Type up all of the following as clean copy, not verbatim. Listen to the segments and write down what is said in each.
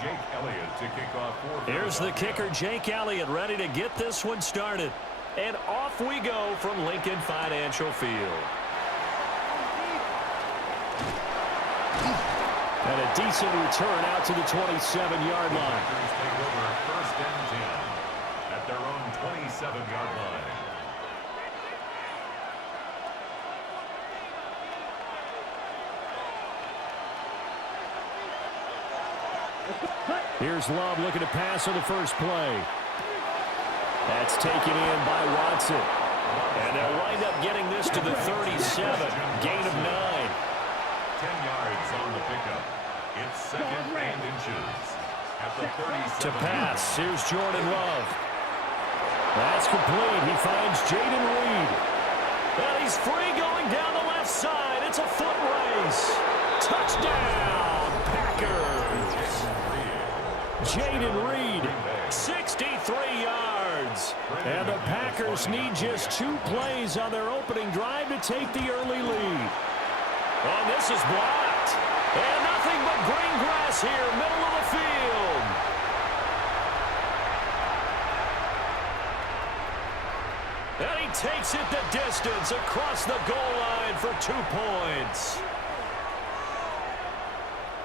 Jake Elliott to kick off for Here's the kicker, Jake Elliott, ready to get this one started. And off we go from Lincoln Financial Field. And a decent return out to the 27-yard line. Take over 1st and 10 at their own 27-yard line. Here's Love looking to pass on the first play. That's taken in by Watson. And they'll wind up getting this to the 37. Gain of 9. 10 yards on the pickup. It's 2nd and inches at the 37. To pass, here's Jordan Love. That's complete. He finds Jaden Reed. And he's free going down the left side. It's a foot race. Touchdown, Packers. Jaden Reed, 63 yards. And the Packers need just 2 plays on their opening drive to take the early lead. And this is blocked. And nothing but green grass here, middle of the field. And he takes it the distance across the goal line for 2 points.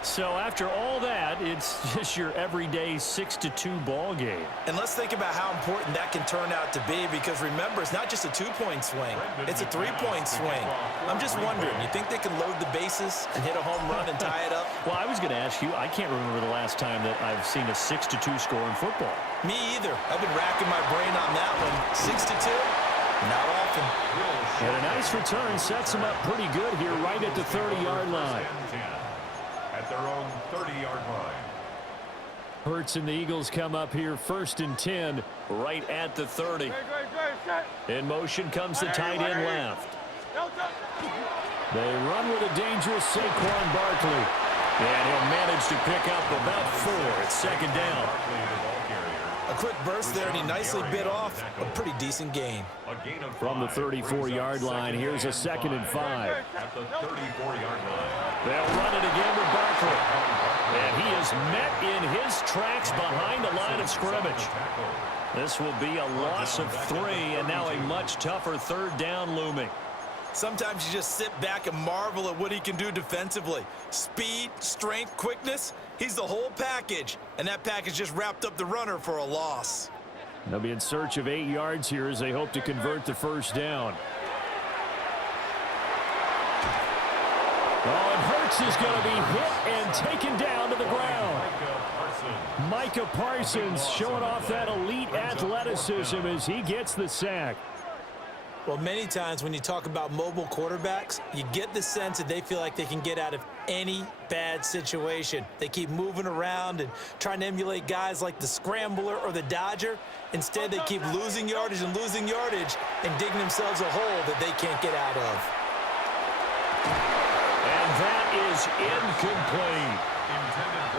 So after all that, it's just your everyday 6-2 ball game. And let's think about how important that can turn out to be, because remember, it's not just a 2-point swing. It's a 3-point swing. I'm just wondering, you think they can load the bases and hit a home run and tie it up? Well, I was going to ask you, I can't remember the last time that I've seen a 6-2 score in football. Me either. I've been racking my brain on that one. 6-2? Not often. And a nice return sets him up pretty good here right at the 30-yard line. At their own 30-yard line. Hurts and the Eagles come up here 1st and 10 right at the 30. In motion comes the tight end left. They run with a dangerous Saquon Barkley. And he'll manage to pick up about 4 at 2nd down. A quick burst there, and he nicely bit off a pretty decent gain. From the 34-yard line, here's a 2nd and 5. At the 34-yard line. They'll run it again with Barkley. And he is met in his tracks behind the line of scrimmage. This will be a loss of 3, and now a much tougher 3rd down looming. Sometimes you just sit back and marvel at what he can do defensively. Speed, strength, quickness, he's the whole package. And that package just wrapped up the runner for a loss. They'll be in search of 8 yards here as they hope to convert the 1st down. Oh, and Hurts is going to be hit and taken down to the ground. Micah Parsons showing off that elite athleticism as he gets the sack. Well, many times when you talk about mobile quarterbacks, you get the sense that they feel like they can get out of any bad situation. They keep moving around and trying to emulate guys like the Scrambler or the Dodger. Instead, they keep losing yardage and digging themselves a hole that they can't get out of. And that is incomplete.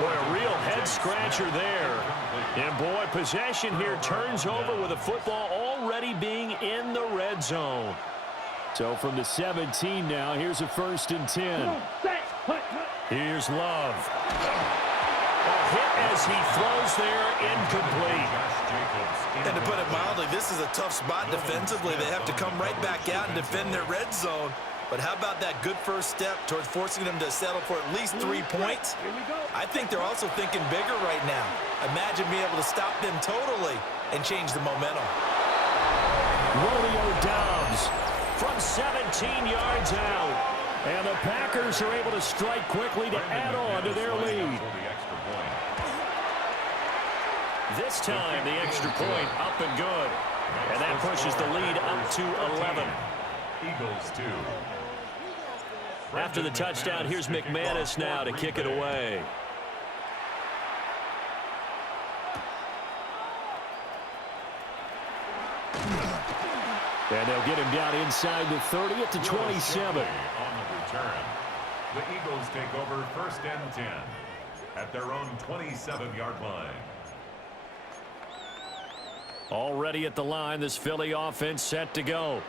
Boy, a real head-scratcher there. And, boy, possession here turns over with the football already being in the red zone. So from the 17 now, here's a 1st and 10. Here's Love. A hit as he throws there, incomplete. And to put it mildly, this is a tough spot defensively. They have to come right back out and defend their red zone. But how about that good first step towards forcing them to settle for at least 3 points? I think they're also thinking bigger right now. Imagine being able to stop them totally and change the momentum. Romeo Doubs from 17 yards out. And the Packers are able to strike quickly to add on to their lead. This time, the extra point up and good. And that pushes the lead up to 11. Eagles 2. After the touchdown, here's McManus now to kick it away. And they'll get him down inside the 30 at the 27. On the return, the Eagles take over 1st and 10 at their own 27-yard line. Already at the line, this Philly offense set to go.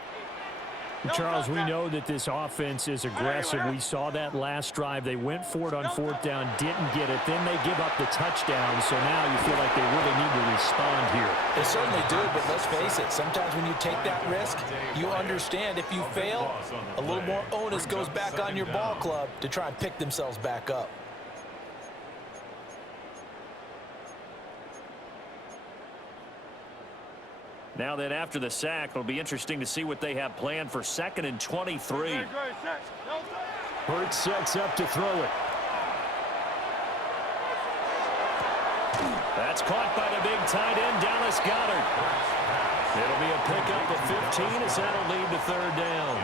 Charles, we know that this offense is aggressive. We saw that last drive. They went for it on fourth down, didn't get it. Then they give up the touchdown, so now you feel like they really need to respond here. They certainly do, but let's face it, sometimes when you take that risk, you understand if you fail, a little more onus goes back on your ball club to try and pick themselves back up. Now then, after the sack, it'll be interesting to see what they have planned for 2nd and 23. Hurts sets up to throw it. That's caught by the big tight end, Dallas Goedert. It'll be a pickup of 15 as that'll lead to 3rd down.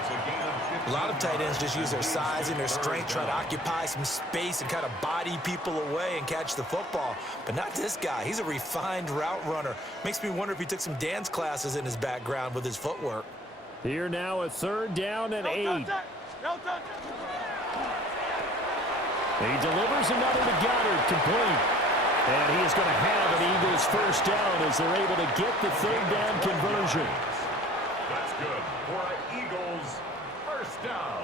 A lot of tight ends just use their size and their strength, try to occupy some space and kind of body people away and catch the football. But not this guy. He's a refined route runner. Makes me wonder if he took some dance classes in his background with his footwork. Here now, a 3rd down and 8. He delivers another to Goddard, complete. And he is going to have an Eagles 1st down as they're able to get the 3rd down conversion. That's good for an Eagles 1st down.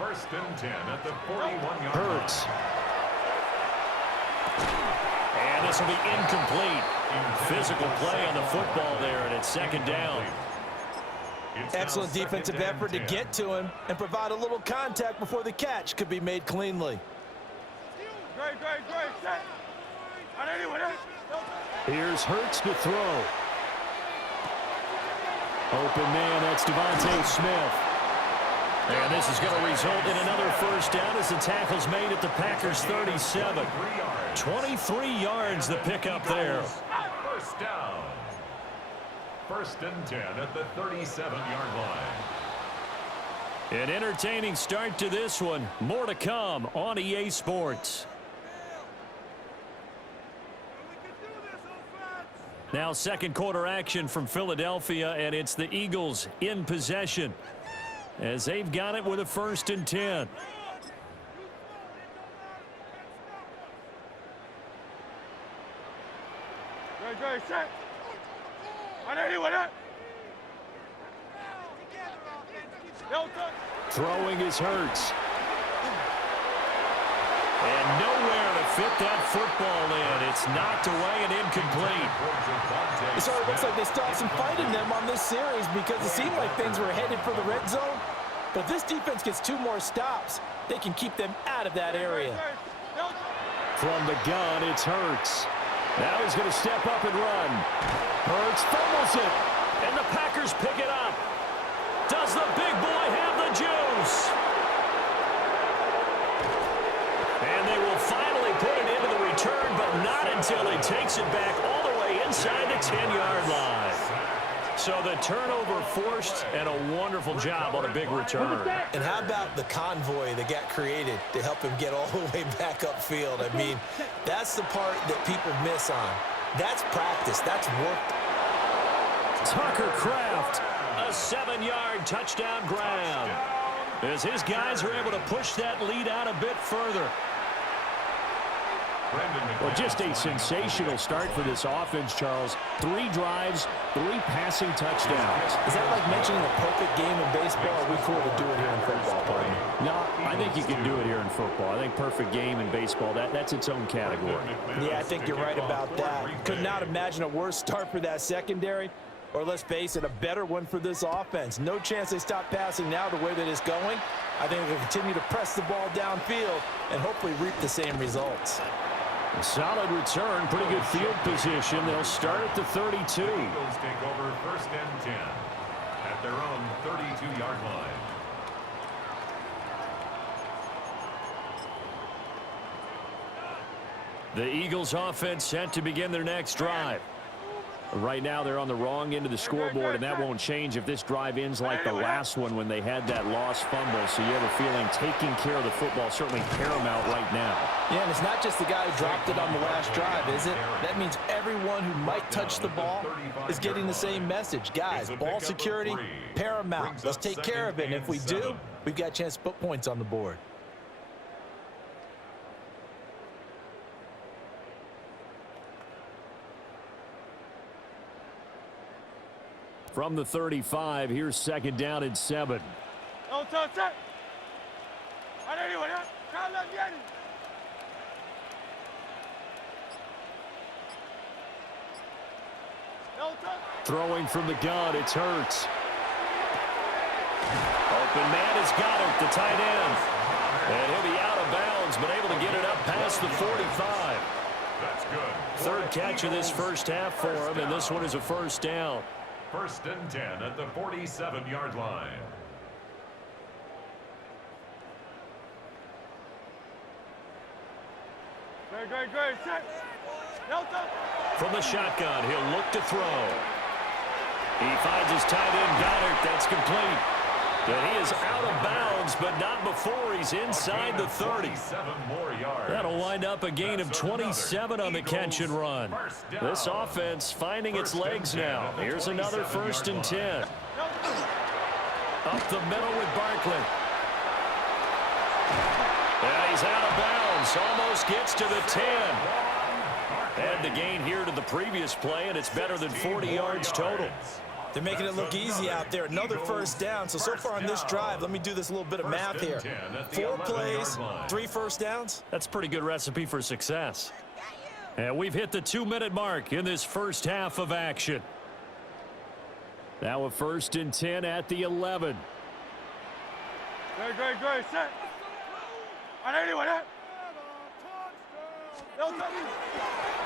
1st and 10 at the 41-yard line. Hurts. And this will be incomplete. Physical play on the football there, and it's 2nd down. Excellent defensive effort to get to him and provide a little contact before the catch could be made cleanly. Here's Hurts to throw. Open man, that's Devontae Smith. And this is going to result in another 1st down as the tackle's made at the Packers' 37. 23 yards the pickup there. 1st down. 1st and 10 at the 37-yard line. An entertaining start to this one. More to come on EA Sports. Now 2nd quarter action from Philadelphia, and it's the Eagles in possession as they've got it with a 1st and 10. Throwing is Hurts. And nowhere to fit that football in. It's knocked away and incomplete. It sort of looks like they still have some fight in them on this series because it seemed like things were headed for the red zone. But this defense gets 2 more stops. They can keep them out of that area. From the gun, it's Hurts. Now he's going to step up and run. Hurts fumbles it. And the Packers pick it up. Does the big boy have the juice? And they will finally put it into the return, but not until he takes it back all the way inside the 10-yard line. So the turnover forced, and a wonderful job on a big return. And how about the convoy that got created to help him get all the way back upfield? I mean, that's the part that people miss on. That's practice. That's work. Tucker Kraft, a 7-yard touchdown grab, as his guys are able to push that lead out a bit further. Well, just a sensational start for this offense, Charles. 3 drives, 3 passing touchdowns. Is that like mentioning the perfect game in baseball? Or are we cool to do it here in football, partner? No, I think you can do it here in football. I think perfect game in baseball, that's its own category. Yeah, I think you're right about that. Could not imagine a worse start for that secondary. Or let's face it, a better one for this offense. No chance they stop passing now the way that it's going. I think they'll continue to press the ball downfield and hopefully reap the same results. A solid return, pretty good field position. They'll start at the 32. Eagles take over 1st and 10 at their own 32-yard line. The Eagles offense set to begin their next drive. Right now they're on the wrong end of the scoreboard, and that won't change if this drive ends like the last one when they had that lost fumble. So you have a feeling taking care of the football certainly paramount right now. Yeah, and it's not just the guy who dropped it on the last drive, is it? That means everyone who might touch the ball is getting the same message. Guys, ball security, paramount. Let's take care of it. And if we do, we've got a chance to put points on the board. From the 35, here's second down and 7. Throwing from the gun, it's Hurts. Open man is Goddard, the tight end. And he'll be out of bounds, but able to get it up past the 45. That's good. Third catch of this first half for him, and this one is a first down. First and 10 at the 47-yard line. From the shotgun, he'll look to throw. He finds his tight end, Goddard. That's complete. And he is out of bounds, but not before he's inside the 30. That'll wind up a gain of 27 on the catch and run. This offense finding its legs now. Here's another first and 10. Up the middle with Barkley. And he's out of bounds. Almost gets to the 10. And the gain here to the previous play, and it's better than 40 yards total. They're making it look easy out there. Another first down. So far on this drive, let me do this little bit of math here. 4 plays, 3 first downs. That's a pretty good recipe for success. And we've hit the 2-minute mark in this first half of action. Now a first and 10 at the 11. Great. Set.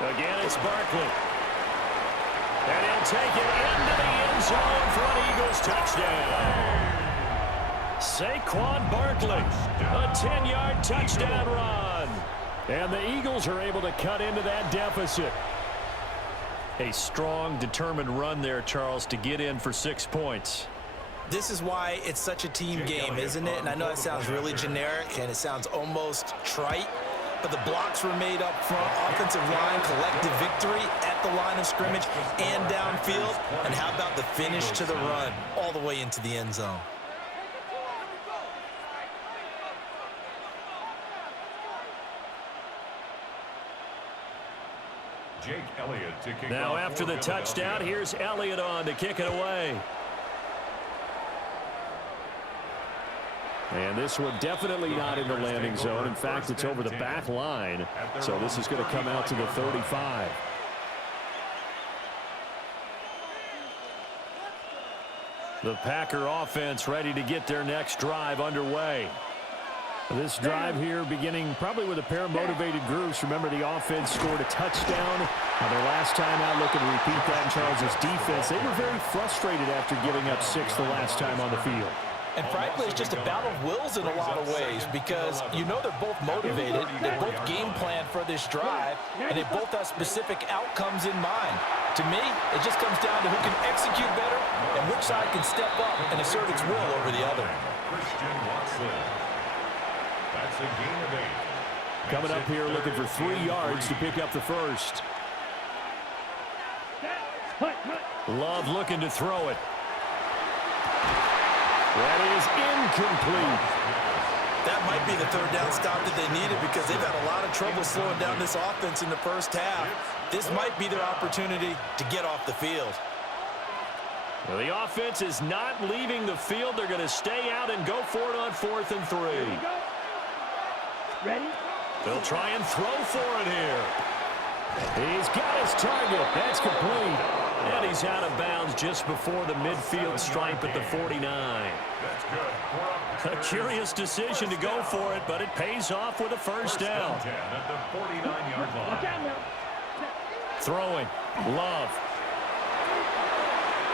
Again, it's Barkley. And he'll take it into the end zone for an Eagles touchdown. Saquon Barkley, a 10-yard touchdown run. And the Eagles are able to cut into that deficit. A strong, determined run there, Charles, to get in for 6 points. This is why it's such a team game, isn't it? And I know it sounds really generic and it sounds almost trite, but the blocks were made up front, offensive line, collective victory at the line of scrimmage and downfield. And how about the finish to the run all the way into the end zone? Jake Elliott to kick now off after the touchdown, here's Elliott on to kick it away. And this one definitely not in the landing zone. In fact, it's over the back line. So this is going to come out to the 35. The Packer offense ready to get their next drive underway. This drive here beginning probably with a pair of motivated groups. Remember, the offense scored a touchdown on their last time out. Looking to repeat that in Charles' defense. They were very frustrated after giving up 6 the last time on the field. And frankly, it's just a battle of wills in a lot of ways because you know they're both motivated, they both game plan for this drive, and they both have specific outcomes in mind. To me, it just comes down to who can execute better and which side can step up and assert its will over the other. That's a gain of 8. Coming up here looking for 3 yards to pick up the first. Love looking to throw it. That is incomplete. That might be the third down stop that they needed because they've had a lot of trouble slowing down this offense in the first half. This might be their opportunity to get off the field. Well, the offense is not leaving the field. They're going to stay out and go for it on 4th and 3. Ready? They'll try and throw for it here. He's got his target. That's complete. And he's out of bounds just before the midfield stripe at the 49. That's good. A curious decision to go for it, but it pays off with a first down. 10 at the 49-yard line. Throwing. Love.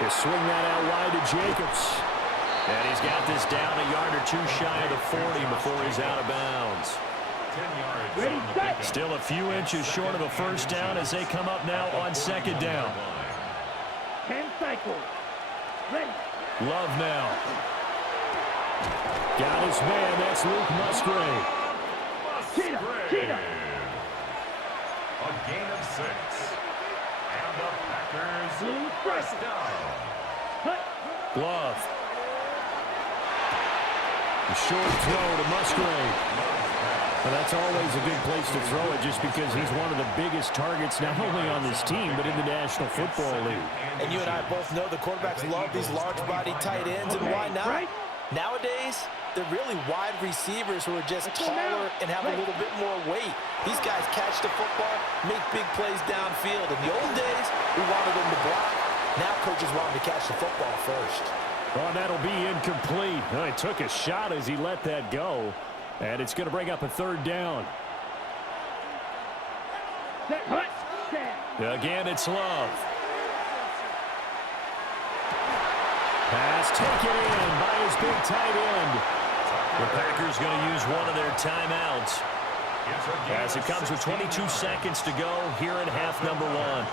He'll swing that out wide to Jacobs. And he's got this down a yard or 2 shy of the 40 before he's out of bounds. 10 yards. Still a few inches short of a first down as they come up now on 2nd down. 10 cycles. Ready. Love now. Got his man. That's Luke Musgrave. Cheetah. A gain of 6. And the Packers first down. Love. A short throw to Musgrave. Well, that's always a good place to throw it just because he's one of the biggest targets not only on this team but in the National Football League. And you and I both know the quarterbacks love these large-body tight ends, and why not? Nowadays, they're really wide receivers who are just taller and have a little bit more weight. These guys catch the football, make big plays downfield. In the old days, we wanted them to block. Now coaches want them to catch the football first. Well, that'll be incomplete. He took a shot as he let that go. And it's going to bring up a third down. Again, it's Love. Pass taken in by his big tight end. The Packers going to use one of their timeouts as it comes with 22 seconds to go here in half number one.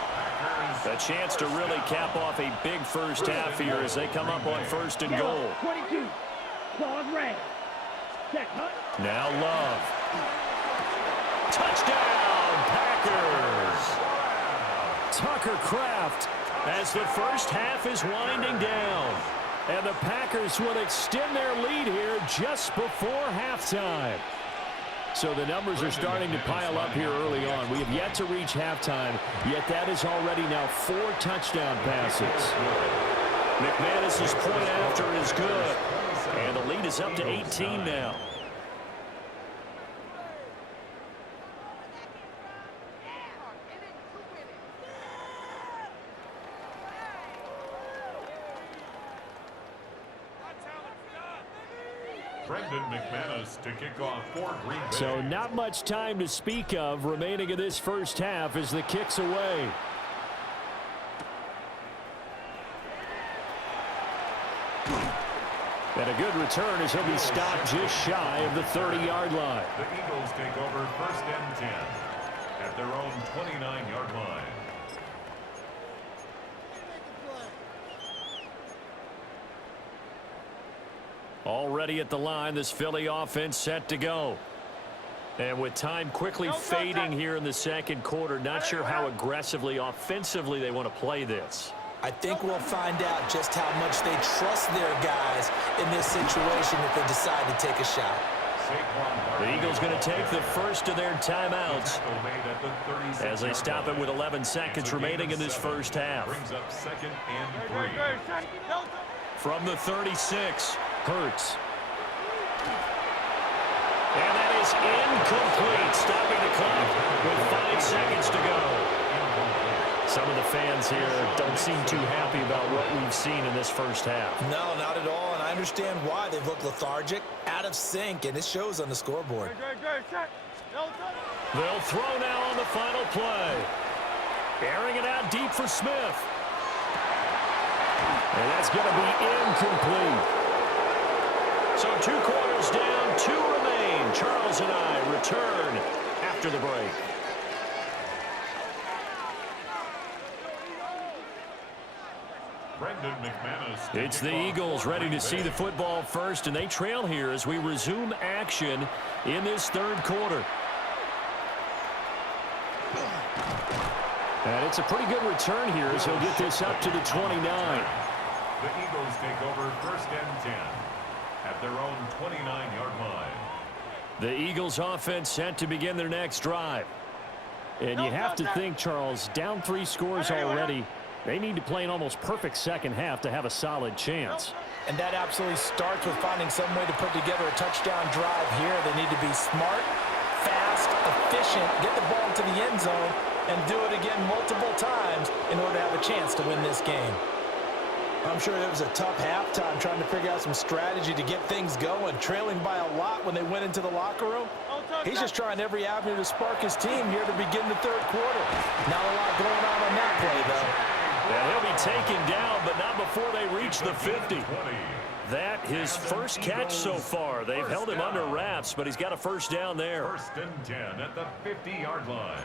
A chance to really cap off a big first half here as they come up on first and goal. 22. Claws red. Now Love. Touchdown, Packers. Tucker Kraft as the first half is winding down. And the Packers will extend their lead here just before halftime. So the numbers are starting to pile up here early on. We have yet to reach halftime, yet that is already now 4 touchdown passes. McManus's point after is good. And the lead is up to 18 now. Brendan McManus to kick off for Green Bay. So not much time to speak of remaining in this first half as the kick's away. And a good return as he'll be stopped just shy of the 30-yard line. The Eagles take over first and 10 at their own 29-yard line. Already at the line, this Philly offense set to go. And with time quickly fading here in the second quarter, not sure how aggressively, offensively they want to play this. I think we'll find out just how much they trust their guys in this situation if they decide to take a shot. The Eagles going to take the first of their timeouts as they stop it with 11 seconds remaining in this first half. Brings up second and 3. From the 36, Hurts. And that is incomplete, stopping the clock with 5 seconds to go. Some of the fans here don't seem too happy about what we've seen in this first half. No, not at all, and I understand why. They've looked lethargic, out of sync, and it shows on the scoreboard. They'll throw now on the final play. Airing it out deep for Smith. And that's going to be incomplete. So 2 quarters down, 2 remain. Charles and I return after the break. Brendan McManus. It's the Eagles ready to see the football first, and they trail here as we resume action in this third quarter. And it's a pretty good return here as he'll get this up to the 29. The Eagles take over first and 10 at their own 29-yard line. The Eagles offense set to begin their next drive. And you have to think, Charles, down 3 scores already. They need to play an almost perfect second half to have a solid chance. And that absolutely starts with finding some way to put together a touchdown drive here. They need to be smart, fast, efficient, get the ball to the end zone, and do it again multiple times in order to have a chance to win this game. I'm sure it was a tough halftime trying to figure out some strategy to get things going, trailing by a lot when they went into the locker room. He's just trying every avenue to spark his team here to begin the third quarter. Not a lot going on that play, though. And he'll be taken down, but not before they reach the 50. That his first catch so far. They've held him under wraps, but he's got a first down there. First and 10 at the 50-yard line.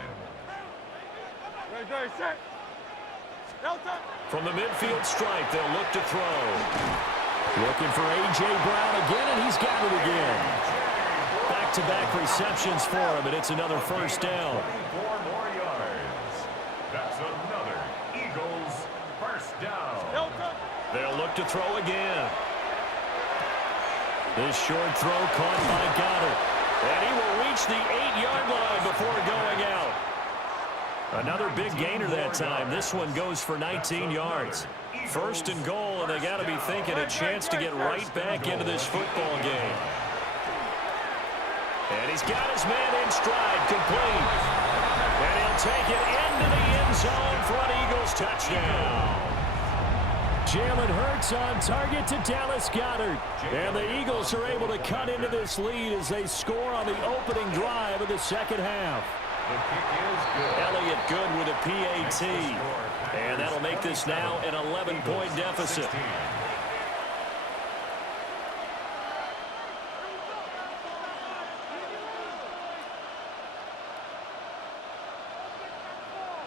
From the midfield stripe, they'll look to throw. Looking for A.J. Brown again, and he's got it again. Back-to-back receptions for him, and it's another first down. 4 more yards. That's another Eagles first down. They'll look to throw again. This short throw caught by Goddard. And he will reach the 8-yard line before going out. Another big gainer that time. This one goes for 19 yards. First and goal, and they got to be thinking a chance to get right back into this football game. And he's got his man in stride, complete. And he'll take it into the end zone for an Eagles touchdown. Jalen Hurts on target to Dallas Goedert. And the Eagles are able to cut into this lead as they score on the opening drive of the second half. Elliott good with a PAT. And that'll make this now an 11-point deficit.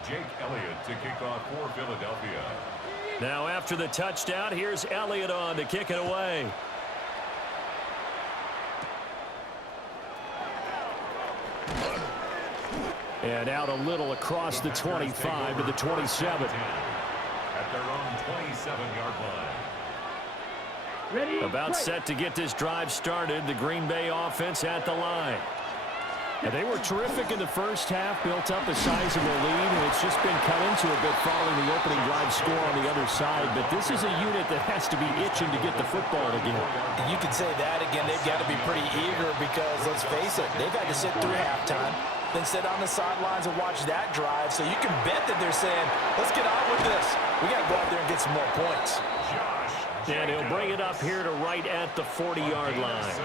Jake Elliott to kick off for Philadelphia. Now after the touchdown, here's Elliott on to kick it away. And out a little across the 25 to the 27. At their own 27-yard line. Ready? About set to get this drive started. The Green Bay offense at the line. And they were terrific in the first half, built up a sizable lead, and it's just been cut into a bit following the opening drive score on the other side. But this is a unit that has to be itching to get the football again. You can say that again. They've got to be pretty eager because, let's face it, they've had to sit through halftime, then sit on the sidelines and watch that drive. So you can bet that they're saying, let's get on with this. We got to go out there and get some more points. And he'll bring it up here to right at the 40-yard line.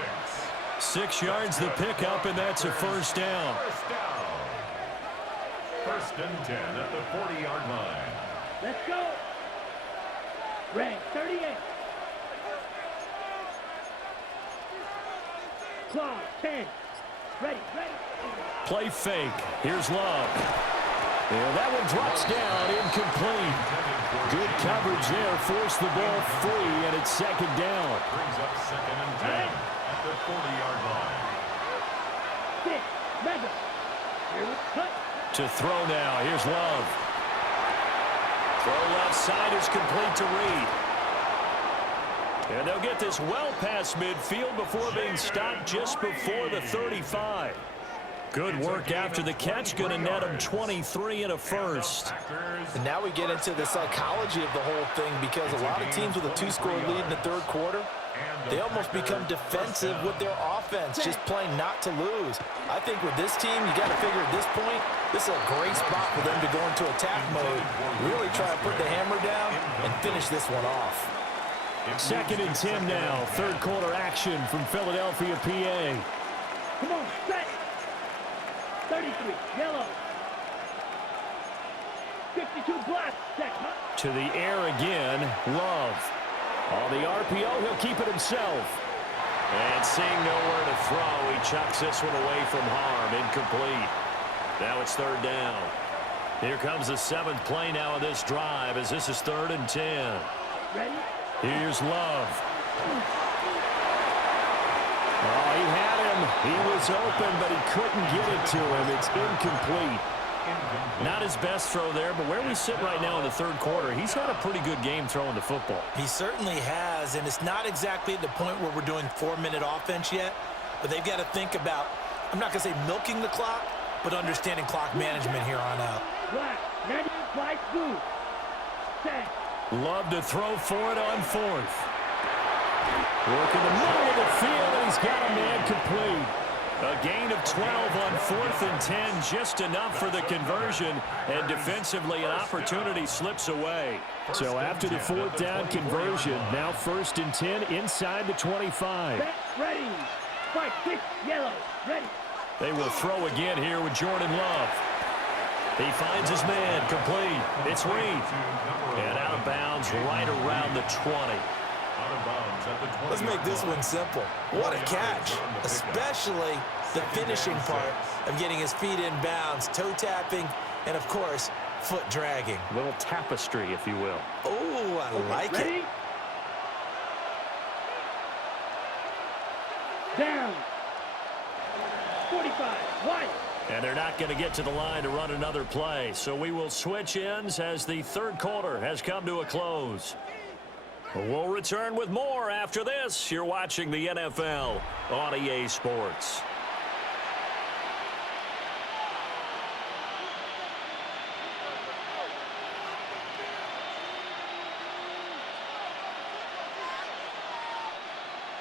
6 yards the pickup, and that's a first down. First and 10 at the 40-yard line. Let's go. Red 38. Claw 10. Ready. Play fake. Here's Love. And that one drops down, incomplete. Good coverage there, forced the ball free, and it's second down. Brings up second and 10 at the 40-yard line. 6. Mega. Here we cut. To throw now, here's Love. Throw left side is complete to Reed. And they'll get this well past midfield before being stopped just before the 35. Good work after the catch, going to net them 23 and a first. And now we get into the psychology of the whole thing because a lot of teams with a 2-score lead in the third quarter, they almost become defensive with their offense, just playing not to lose. I think with this team, you got to figure at this point, this is a great spot for them to go into attack mode, really try to put the hammer down and finish this one off. Second and 10 now, third quarter action from Philadelphia, PA. Come on, set. 33, yellow. 52 black, set. To the air again, Love. On the RPO, he'll keep it himself. And seeing nowhere to throw, he chucks this one away from harm. Incomplete. Now it's third down. Here comes the 7th play now of this drive as this is 3rd and 10. Ready? Here's Love. Oh, he had him. He was open, but he couldn't get it to him. It's incomplete. Not his best throw there, but where we sit right now in the third quarter, he's had a pretty good game throwing the football. He certainly has, and it's not exactly at the point where we're doing 4-minute offense yet, but they've got to think about, I'm not going to say milking the clock, but understanding clock management here on out. Black, 90, white, blue. Set. Love to throw for it on 4th. Work in the middle of the field, and he's got a man complete. A gain of 12 on 4th and 10, just enough for the conversion, and defensively an opportunity slips away. So after the 4th down conversion, now 1st and 10 inside the 25. Set, ready. White, 6, yellow, ready. They will throw again here with Jordan Love. He finds his man, complete. It's Reed. And out of bounds right around the 20. Let's make this one simple. What a catch, especially the finishing part of getting his feet in bounds, toe tapping, and of course, foot dragging. A little tapestry, if you will. Oh, I like Ready? it. Down. 45, white. And they're not going to get to the line to run another play. So we will switch ends as the third quarter has come to a close. We'll return with more after this. You're watching the NFL on EA Sports.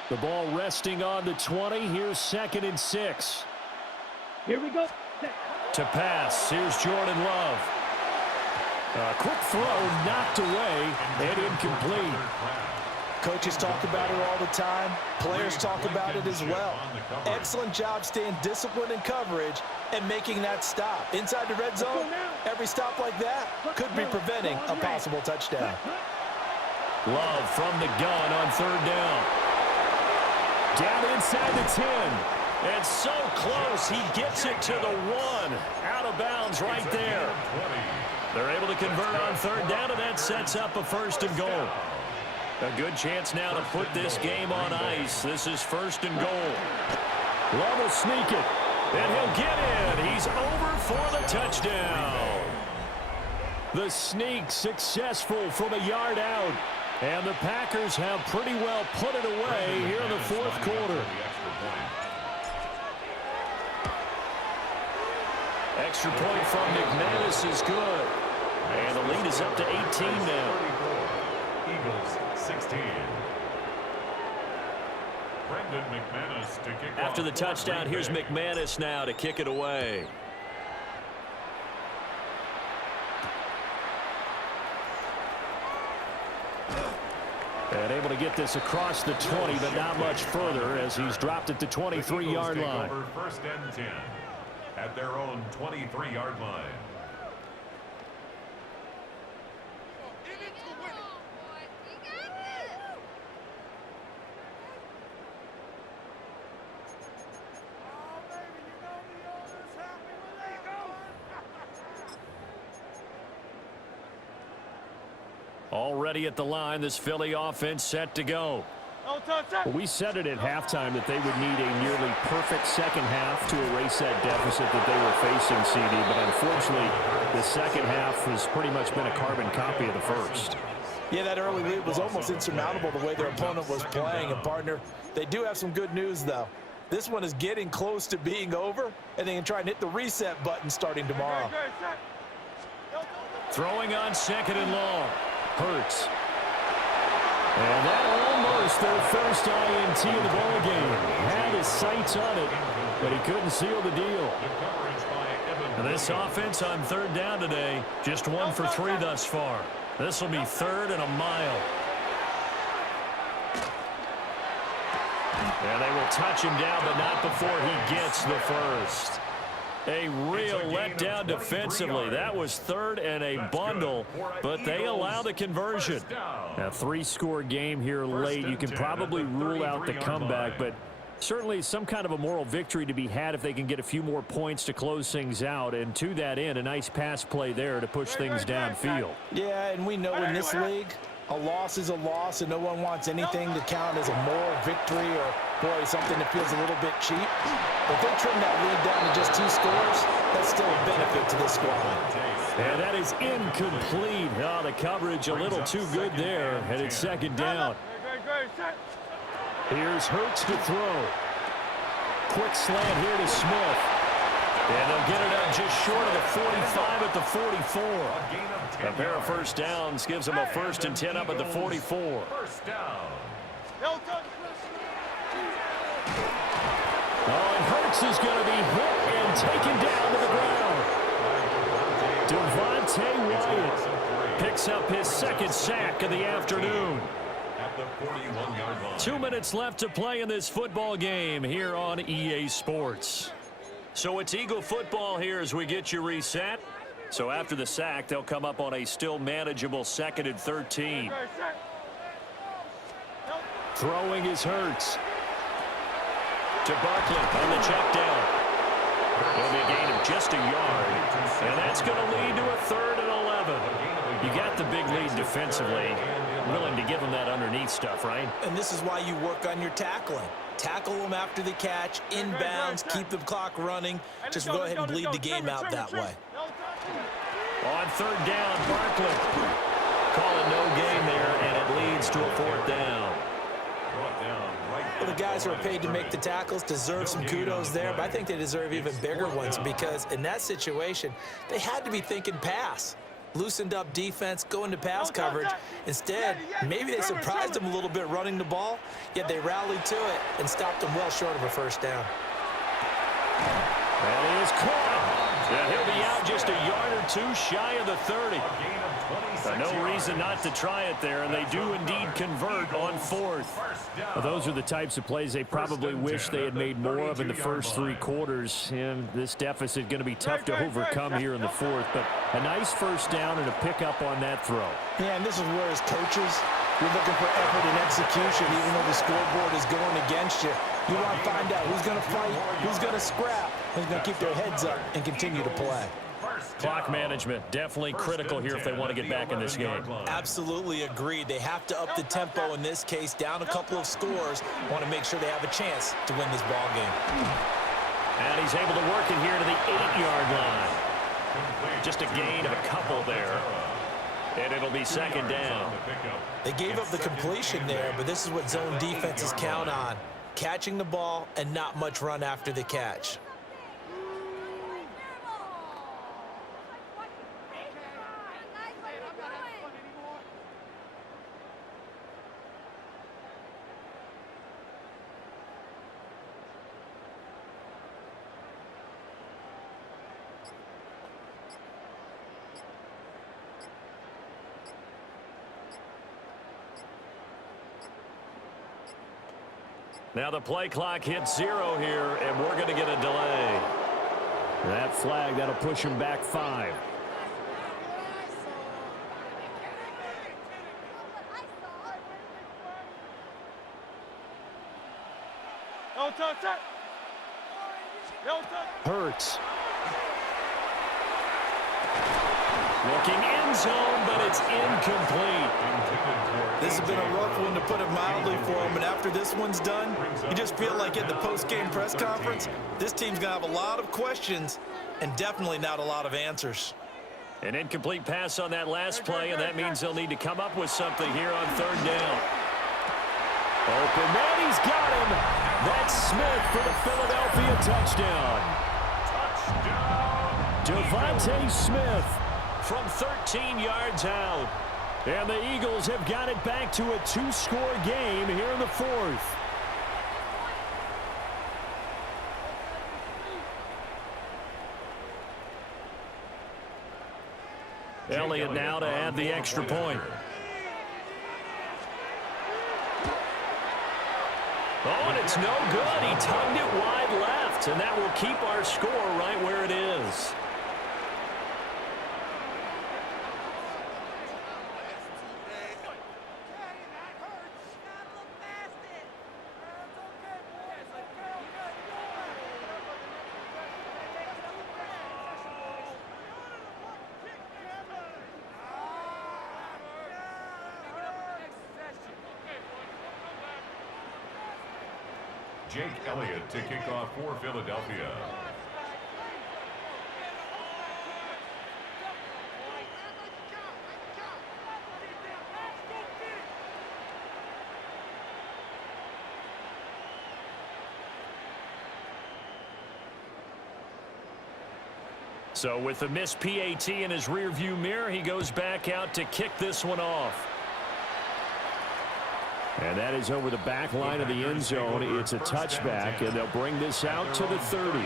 The ball resting on the 20. Here's 2nd and 6. Here we go. To pass. Here's Jordan Love. A quick throw knocked away and incomplete. Coaches talk about it all the time. Players talk about it as well. Excellent job staying disciplined in coverage and making that stop. Inside the red zone, every stop like that could be preventing a possible touchdown. Love from the gun on 3rd down. Down inside the 10. And so close, he gets it to the 1. Out of bounds right there. They're able to convert on 3rd down, and that sets up a 1st and goal. A good chance now to put this game on ice. This is 1st and goal. Love will sneak it, and he'll get in. He's over for the touchdown. The sneak successful from a yard out. And the Packers have pretty well put it away here in the 4th quarter. Extra point from McManus is good. And the lead is up to 18 now. Eagles 16. Brendan McManus to kick off. After the touchdown, here's McManus now to kick it away. And able to get this across the 20, but not much further as he's dropped it to 23-yard line. 1st and 10 at their own 23-yard line. Already at the line, this Philly offense set to go. Well, we said it at halftime that they would need a nearly perfect second half to erase that deficit that they were facing, CD, but unfortunately, the second half has pretty much been a carbon copy of the first. Yeah, that early lead was almost insurmountable the way their opponent was playing. And, partner, they do have some good news, though. This one is getting close to being over, and they can try and hit the reset button starting tomorrow. Throwing on 2nd and long. Hurts. And that almost their first INT in the ball game. Had his sights on it, but he couldn't seal the deal. And this offense on 3rd down today, just 1 for 3 thus far. This will be 3rd and a mile. And they will touch him down, but not before he gets the first. A real letdown defensively. That was 3rd and a bundle, but they allow the conversion. A 3-score game here late. You can probably rule out the comeback, but certainly some kind of a moral victory to be had if they can get a few more points to close things out. And to that end, a nice pass play there to push things downfield. Yeah, and we know in this league, a loss is a loss, and no one wants anything to count as a moral victory or, boy, something that feels a little bit cheap. If they trim that lead down to just 2 scores, that's still a benefit to this squad. And that is incomplete. Oh, the coverage a little too good there, and it's 2nd down. Here's Hurts to throw. Quick slant here to Smith. And they'll get it up just short of the 45 at the 44. A pair of first downs gives them a 1st and 10 up at the 44. First down. Oh, and Hurts is going to be hit and taken down to the ground. Devontae Wyatt picks up his 2nd sack of the afternoon. At the 41-yard line. 2 minutes left to play in this football game here on EA Sports. So it's Eagle football here as we get you reset. So after the sack, they'll come up on a still manageable 2nd and 13. Throwing is Hurts. To Barkley on the check down. It'll be a gain of just a yard. And that's going to lead to a 3rd and 11. You got the big lead defensively. Willing to give them that underneath stuff, right? And this is why you work on your tackling. Tackle them after the catch, inbounds, keep the clock running. Just go ahead and bleed the game out that way. On 3rd down, Barkley. Call it no gain there, and it leads to a 4th down. Well, the guys who are paid to make the tackles deserve some kudos there, but I think they deserve even bigger ones because in that situation, they had to be thinking pass. loosened up defense, going to pass coverage. Instead, maybe they surprised him a little bit running the ball, yet they rallied to it and stopped him well short of a first down. That is caught. Yeah, he'll be out just a yard or two shy of the 30. No reason not to try it there, and they do indeed convert on fourth. Well, those are the types of plays they probably wish they had made more of in the first three quarters. And this deficit going to be tough to overcome here in the fourth, but a nice first down and a pickup on that throw. Yeah, and this is where as coaches, you're looking for effort and execution, even though the scoreboard is going against you. You want to find out who's going to fight, who's going to scrap, who's going to keep their heads up and continue to play. Clock management, definitely critical here if they want to get back in this game. Absolutely agreed. They have to up the tempo in this case, down a couple of scores. Want to make sure they have a chance to win this ball game. And he's able to work it here to the 8-yard line. Just a gain of a couple there. And it'll be second down. They gave up the completion there, but this is what zone defenses count on. Catching the ball and not much run after the catch. Now the play clock hits 0 here, and we're going to get a delay. That flag, that'll push him back 5. Hurts. Looking end zone, but it's incomplete. This has been a rough one, to put it mildly, for him, and after this one's done, you just feel like at the post-game press conference, this team's going to have a lot of questions and definitely not a lot of answers. An incomplete pass on that last play, and that means they'll need to come up with something here on third down. Open man, he's got him. That's Smith for the Philadelphia touchdown. Devontae Smith from 13 yards out. And the Eagles have got it back to a 2-score game here in the fourth. Elliott now to add the extra point. Oh, and it's no good. He tugged it wide left, and that will keep our score right where it is. Jake Elliott to kick off for Philadelphia. So with the missed PAT in his rearview mirror, he goes back out to kick this one off. And that is over the back line of the end zone. It's a touchback, and they'll bring this out to the 30.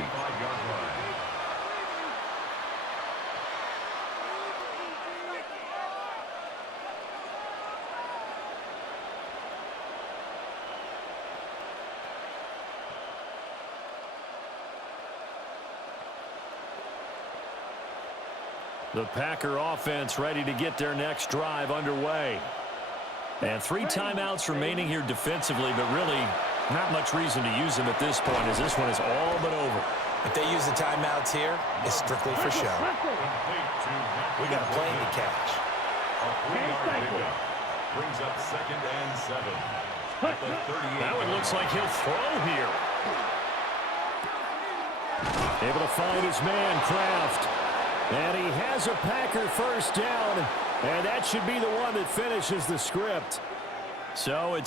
The Packer offense ready to get their next drive underway. And 3 timeouts remaining here defensively, but really not much reason to use them at this point, as this one is all but over. If they use the timeouts here, it's strictly for show. We got a plane to catch. Brings up 2nd and 7. At the 38. That one looks like he'll throw here. Able to find his man, Kraft. And he has a Packer first down. And that should be the one that finishes the script. So it's